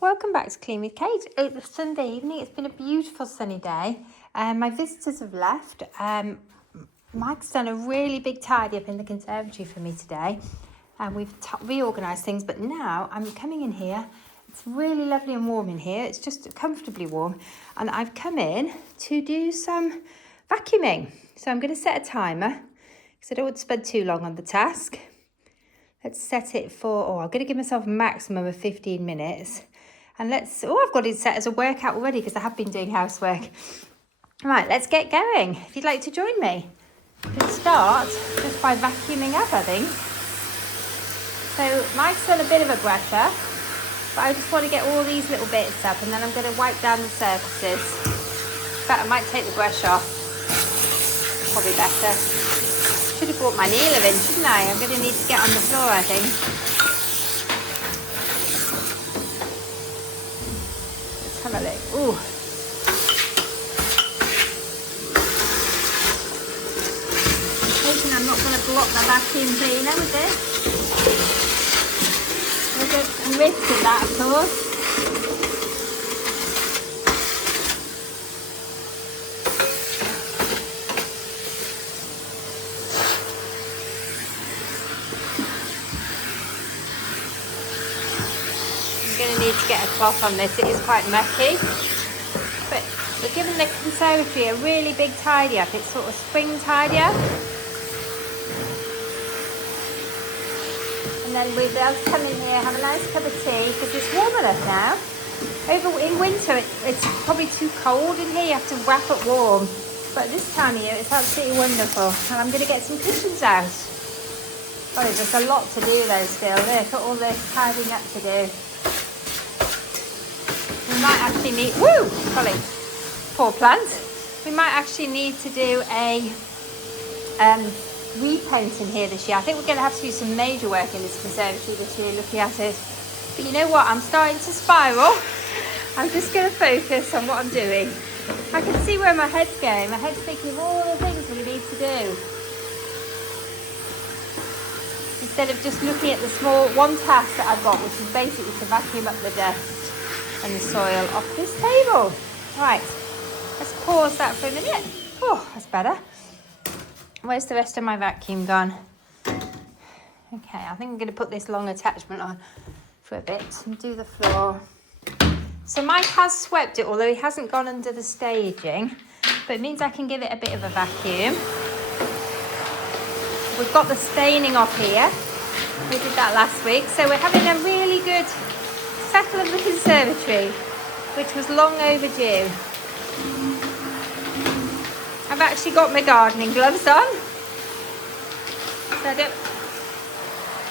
Welcome back to Clean with Kate. It's Sunday evening. It's been a beautiful sunny day. My visitors have left. Mike's done a really big tidy up in the conservatory for me today. And we've reorganised things, but now I'm coming in here. It's really lovely and warm in here. It's just comfortably warm. And I've come in to do some vacuuming. So I'm going to set a timer because I don't want to spend too long on the task. Let's set it for, I'm going to give myself a maximum of 15 minutes. And I've got it set as a workout already because I have been doing housework. Right, let's get going. If you'd like to join me, we can start just by vacuuming up, I think. So Mike's done a bit of a brush up, but I just want to get all these little bits up and then I'm going to wipe down the surfaces. In fact, I might take the brush off. Probably better. Should have brought my kneeler in, shouldn't I? I'm going to need to get on the floor, I think. Let's have a look. Ooh. Hoping I'm not going to block the vacuum cleaner with this. There's a risk in that, of course. Going to need to get a cloth on this. It is quite messy, but we're giving the conservatory a really big tidy up. It's sort of spring tidy up, and then we'll be able to come in here, have a nice cup of tea because it's warm enough now. In winter it's probably too cold in here, you have to wrap it warm, but this time of year it's absolutely wonderful. And I'm going to get some cushions out. Sorry, there's a lot to do though still. Look at all this tidying up to do. We might actually need, poor plant. We might actually need to do a repaint in here this year. I think we're going to have to do some major work in this conservatory this year, looking at it. But you know what? I'm starting to spiral. I'm just going to focus on what I'm doing. I can see where my head's going. My head's thinking of all the things we need to do. Instead of just looking at the one task that I've got, which is basically to vacuum up the dust and the soil off this table. Right, let's pause that for a minute. Oh, that's better. Where's the rest of my vacuum gone? Okay, I think I'm going to put this long attachment on for a bit and do the floor. So Mike has swept it, although he hasn't gone under the staging, but it means I can give it a bit of a vacuum. We've got the staining off here. We did that last week, so we're having a really good settle of the conservatory, which was long overdue. I've actually got my gardening gloves on, so I don't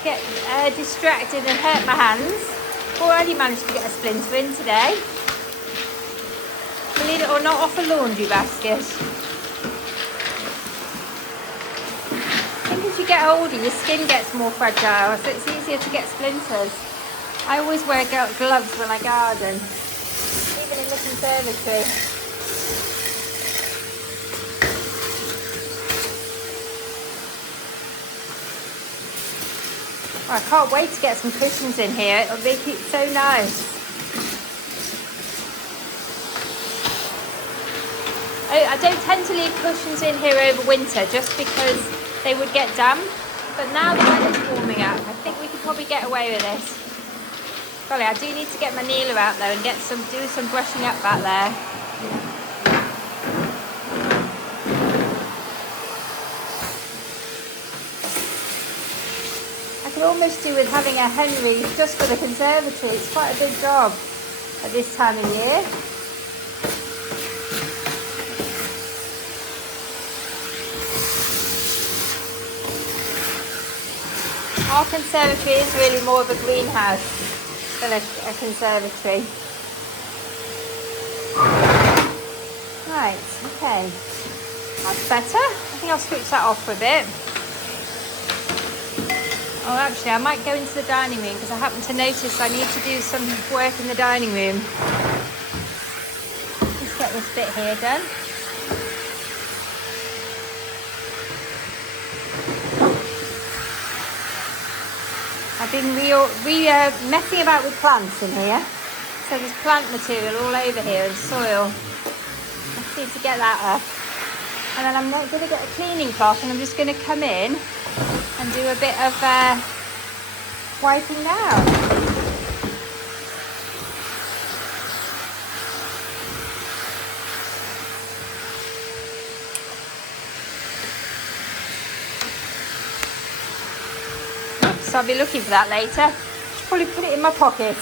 get distracted and hurt my hands. Already managed to get a splinter in today. Believe it or not, off a laundry basket. I think as you get older, your skin gets more fragile, so it's easier to get splinters. I always wear gloves when I garden, even in the conservatory. Oh, I can't wait to get some cushions in here. It'll make it so nice. I don't tend to leave cushions in here over winter just because they would get damp. But now the weather's warming up, I think we could probably get away with this. Golly, I do need to get my kneeler out though and do some brushing up back there. I could almost do with having a Henry just for the conservatory. It's quite a big job at this time of year. Our conservatory is really more of a greenhouse than a conservatory. Right, okay. That's better. I think I'll switch that off for a bit. Oh, actually, I might go into the dining room because I happen to notice I need to do some work in the dining room. Let's get this bit here done. I've been messing about with plants in here. So there's plant material all over here and soil. I just need to get that up. And then I'm not going to get a cleaning cloth and I'm just going to come in and do a bit of wiping down. So I'll be looking for that later. Should probably put it in my pocket.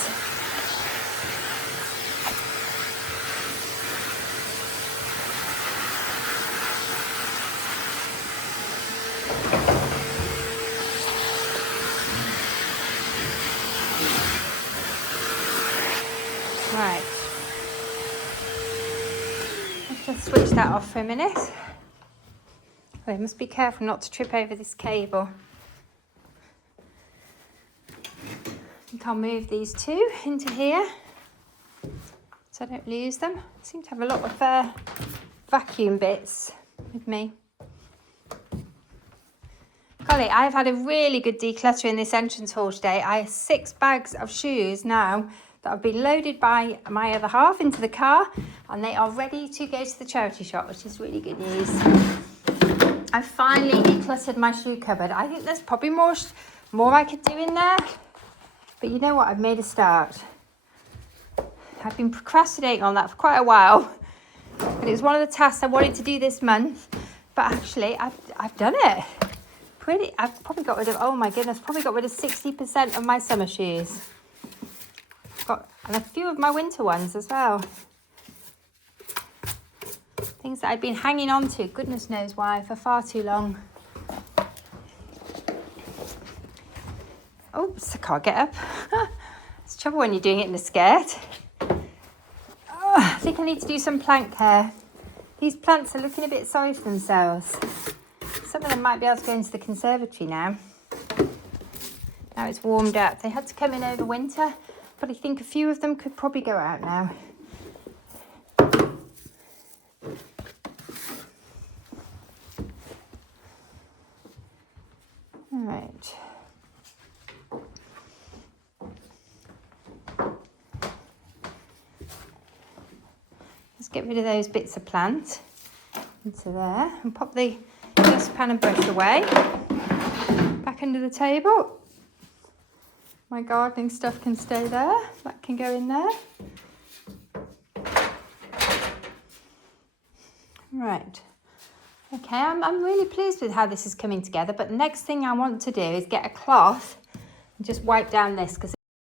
Right. Let's just switch that off for a minute. Oh, I must be careful not to trip over this cable. I think I'll move these two into here so I don't lose them. I seem to have a lot of vacuum bits with me. Golly, I've had a really good declutter in this entrance hall today. I have 6 bags of shoes now that have been loaded by my other half into the car and they are ready to go to the charity shop, which is really good news. I finally decluttered my shoe cupboard. I think there's probably more I could do in there. But you know what? I've made a start. I've been procrastinating on that for quite a while. But it was one of the tasks I wanted to do this month. But actually, I've done it. I've probably got rid of, oh my goodness, probably got rid of 60% of my summer shoes. And a few of my winter ones as well. Things that I've been hanging on to, goodness knows why, for far too long. Oops, I can't get up. It's trouble when you're doing it in a skirt. Oh, I think I need to do some plant care. These plants are looking a bit sorry for themselves. Some of them might be able to go into the conservatory now. Now it's warmed up. They had to come in over winter, but I think a few of them could probably go out now. All right. Let's get rid of those bits of plant into there and pop the dustpan and brush away. Back under the table. My gardening stuff can stay there. That can go in there. Right. Okay, I'm really pleased with how this is coming together, but the next thing I want to do is get a cloth and just wipe down this because